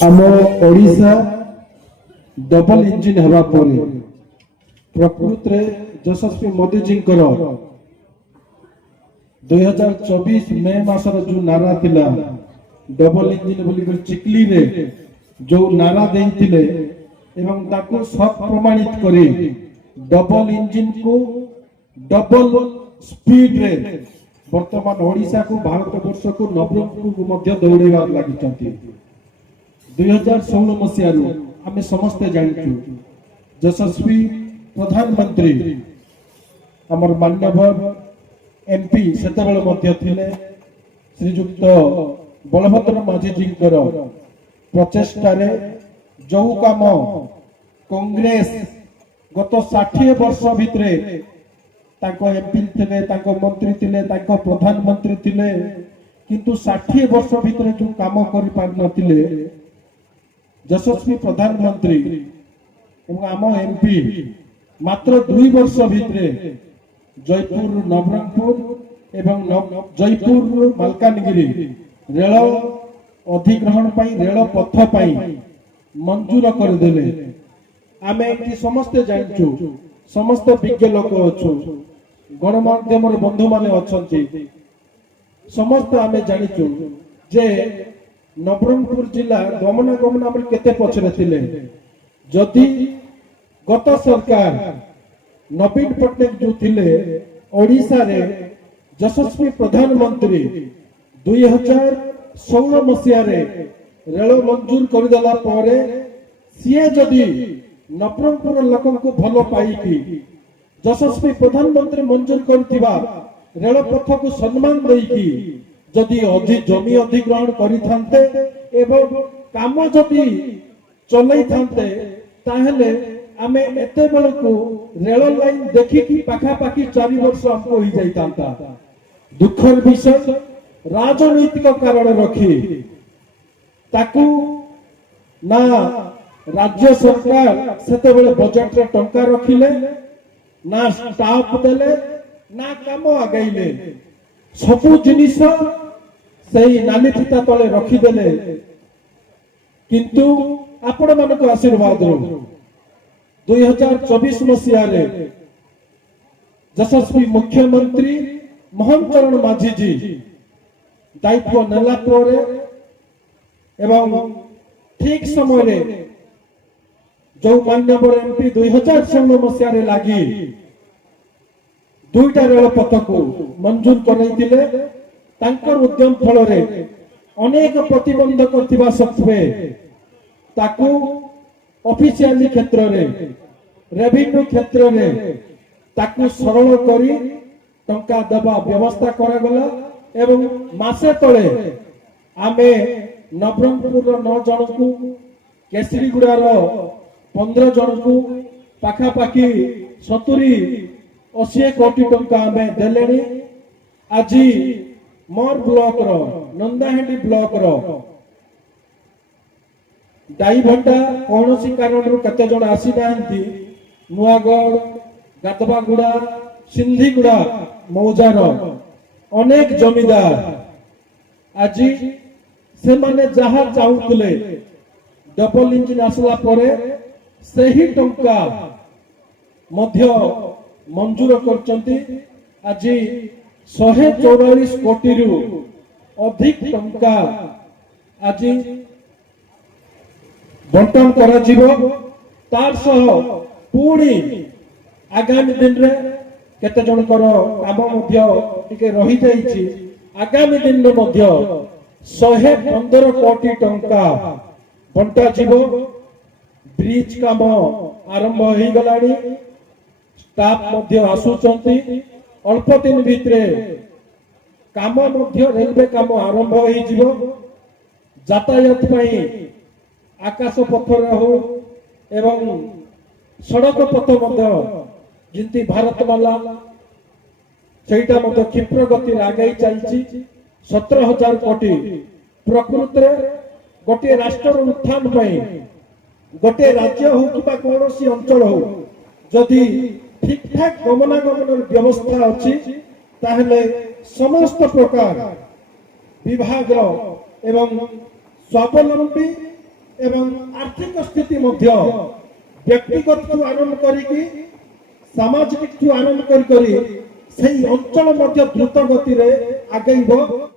आम Odisha double engine हवा परे प्रकृत रे यशस्वी मोदी जी 2024 मे मासर जो नारा थिला डबल इंजिन बोली कर चिकली रे जो नारा देइथिले एवं ताको सब प्रमाणित करी डबल इंजिन को डबल स्पीड रे वर्तमान ओडिशा को भारत वर्ष को नवरंगपुर को मध्य दौड़ेबार लागि 2016 मसीहारू आम समस्ते जानचु यशस्वी प्रधानमंत्री आमर मान्यवर एमपी सेतबेले मध्य थिले श्रीजुक्त बलभद्र माझी जी प्रचेष्टा जो काम कांग्रेस गत 60 वर्ष भितरे ताको एमपी थिले ताको मंत्री थिले ताको प्रधानमंत्री थिले किंतु 60 वर्ष भितरे जो काम करि पार नथिले यशस्वी प्रधानमंत्री एवं आम एमपी मात्र 2 वर्ष भितरे जयपुर नवरंगपुर एवं जयपुर मालकानगिरी रेल अधिग्रहण पाई रेल पथ पाई मंजूर कर देले। आमे कि समस्त जानचु समस्त विज्ञ लोक अच्छु गणमाध्यम बंधु माने अछंती समस्त आमे जानिचु जे नवरंगपुर जिला गमनागमन आम केते पछरे थिले जदि गत सरकार नवीन पट्टनायक जो थिले ओडिशा रे यशस्वी प्रधानमंत्री 2016 मसीहा रे रेल मंजूर करदेला परे सीए जदि नवरंगपुर लोक को भल पाई कि यशस्वी प्रधानमंत्री मंजूर करथिबा रेल पथ को सम्मान देकी जदि जमी अधिग्रहण करिथांते एवं काम जदि चलै थांते ताहले आमे एते बेलको रेल लाइन देखि कि पाखा पाखी 4 वर्ष हमको हो जाइतांता। दुखर विषय राजनीतिक कारण रखी ताकू ना राज्य सरकार सेते बेले बजट रे टंका रखिले ना स्टाफ देले ना काम आगाइले सबु जिनिस सही नाली फिता तले रखिदेले किंतु आपण मानको आशीर्वाद 2024 मसीहा रे यशस्वी मुख्यमंत्री मोहन चरण माझी जी दायित्व नेला परे एवं ठीक समय रे जो मान्यवर एमपी 2016 मसीहा रे लागी 2टा रेल पथ को मंजूर करैतिले तांकर उद्यम फल रे अनेक प्रतिबंधक थिबा सत्वे ताकू ऑफिशियली क्षेत्र रे रेवेन्यू क्षेत्र रे ताकू सरल करी टंका देबा व्यवस्था करा गला एवं मासे तळे आमे नवरंगपुर 9 जन को केसरीगुड़ा रो 15 जन को पाखा पाखी 70-80 कोटी टंका आमे देलेनी। आज मोर ब्लॉक रो नंदाहेंडी ब्लॉक रो डाइभटा कौनसी कारण रो कते जण आसी नाहंती नुआगढ़ गातबागुड़ा सिंधीगुड़ा मौजार अनेक जमीदार आज से माने जहा चाहुतले डबल इंजिन आसला परे सही टंका मध्य मंजूर करचंती। आज 144 कोटी रु अधिक टंका आज बंटन करा जीवो तार सह पुणी आगामी दिन रे केते जन कर काम मध्य टिके रही जाईची आगामी दिन रे मध्य 115 कोटी टंका बंटा जीवो। ब्रिज काम आरंभ होई गलानी स्टाफ मध्य आसुचंती अल्प दिन भितरे काम मध्य रेलवे काम आरंभ होई जीवो। यातायात पई आकाश पथ हो एवं सड़क पथ मध्य जिंती भारतमाला सेटा मध्य क्षिप्र गति आगे चलची 17,000 कोटी प्रकृत रे गोटे राष्ट्र उत्थान पई गोटे राज्य हो कि कौन अंचल हो जदि ठीक ठाक गमनागमन व्यवस्था अच्छी ताहले समस्त प्रकार विभाग एवं स्वावलंबी ଏବଂ ଆର୍ଥିକ ସ୍ଥିତି ମଧ୍ୟ ବ୍ୟକ୍ତିଗତଠୁ ଆରମ୍ଭ କରିକି ସାମାଜିକଠୁ ଆରମ୍ଭ କରି ସେହି ଅଞ୍ଚଳ ମଧ୍ୟ ଦ୍ରୁତ ଗତିରେ ଆଗେଇବ।